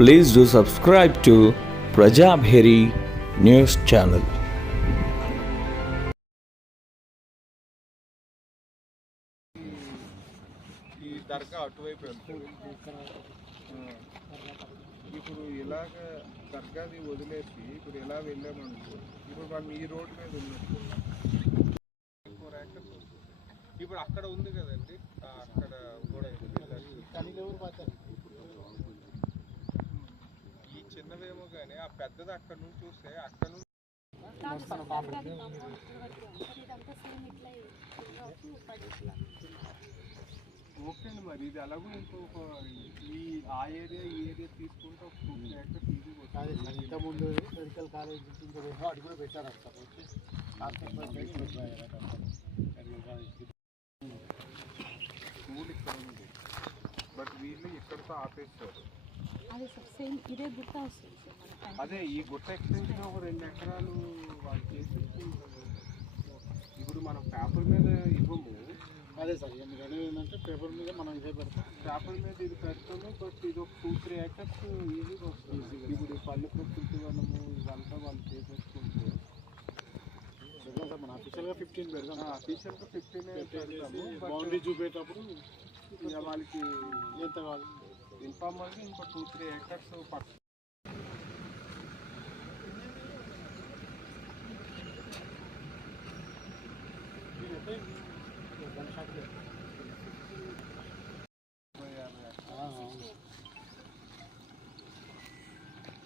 Please do subscribe to Prajabheri News Channel. ఈ దర్గా అటువైపు వెళ్తుంది. ఇప్పుడు ఇలాగ దర్గాది వదిలేసి ఇప్పుడు ఎలా వెళ్ళామనుకో, ఇప్పుడు మనం ఈ రోడ్డు మీద ఉన్నట్టు 4 acres ఇప్పుడు అక్కడ ఉంది కదండి, అక్కడ కూడా ఈ చిన్నవేమో కానీ ఆ పెద్దది అక్కడ నుంచి చూస్తే అక్కడ నుంచి ఓకే అండి. మరి ఇది ఎలాగో ఇంకొక ఆ ఏరియా తీసుకుంటే ఒక 2 acres ఈజీ వస్తుంది. ఇంతకుముందు మెడికల్ కాలేజ్ అది కూడా పెట్టారు స్కూల్ ఇక్కడ ఉంది, బట్ వీళ్ళు ఇక్కడతో ఆపేస్తారు. అదే ఈ గుట్ట ఎక్స్టెన్షన్ ఒక 2 ఎకరాలు వాళ్ళు చేసేసి ఇప్పుడు మనం పేపర్ మీద ఇవ్వము. అదే సార్ ఏంటంటే పేపర్ మీద మనం ఇదే పెడతాం, పేపర్ మీద ఇది పెడతాము. బట్ ఇది ఒక 2-3 acres ఈజీగా వస్తుంది. ఇప్పుడు పల్లె ప్రకృతి వనము ఇదంతా వాళ్ళు చేసేసుకుంటే సార్ మన అఫీషియల్గా 15 పెడతాం. అఫీషియల్గా 15 పెడతాము. బౌండరీ చూపేటప్పుడు వాళ్ళకి ఎంత కావాలి ఇన్ఫార్మ్ అంటే ఇంకో 2-3 acres పక్క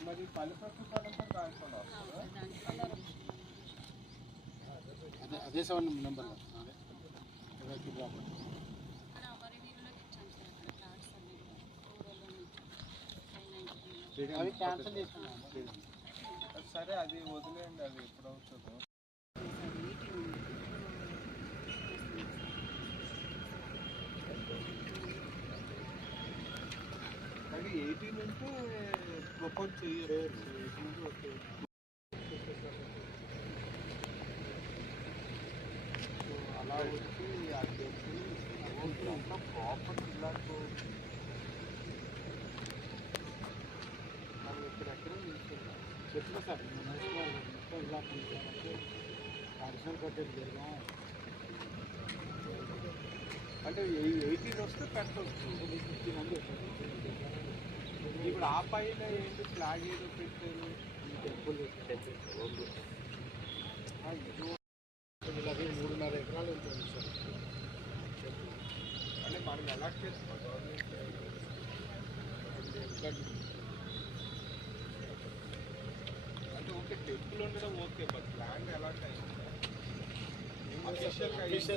మరి పల్లె ప్రకృతి అదే 7 నెంబర్ అవి క్యాన్సిల్ చేస్తున్నాం. సరే అది వదిలేయండి, అది ఎప్పుడు అవుతుందో. అది 18 అంటే ప్రపోజ్ చేయరు. 18 ఓకే. సో అలా వచ్చి అది తెలిసి అంతా ప్రాపర్ ఇలాంటి మనం ఎక్కడెక్కడ నిల్చున్నాం చెప్పిన సార్ మొత్తం ఇలా అడిషనల్ కట్టేది జరిగా అంటే 18 వస్తే పెట్టవచ్చు. 15 మంది ఇప్పుడు ఆ పైన ఏంటి ఫ్లాగ్ ఏదో పెట్టారు. టెంపుల్ ఇది 3.5 ఎకరాలు ఉంటుంది సార్. అంటే మనం ఎలా చేస్తాం గవర్నమెంట్ అంటే ఓకే టెంపుల్ ఉండడం ఓకే, బట్ ల్యాండ్ ఎలా అయింది అఫీషియల్గా అయితే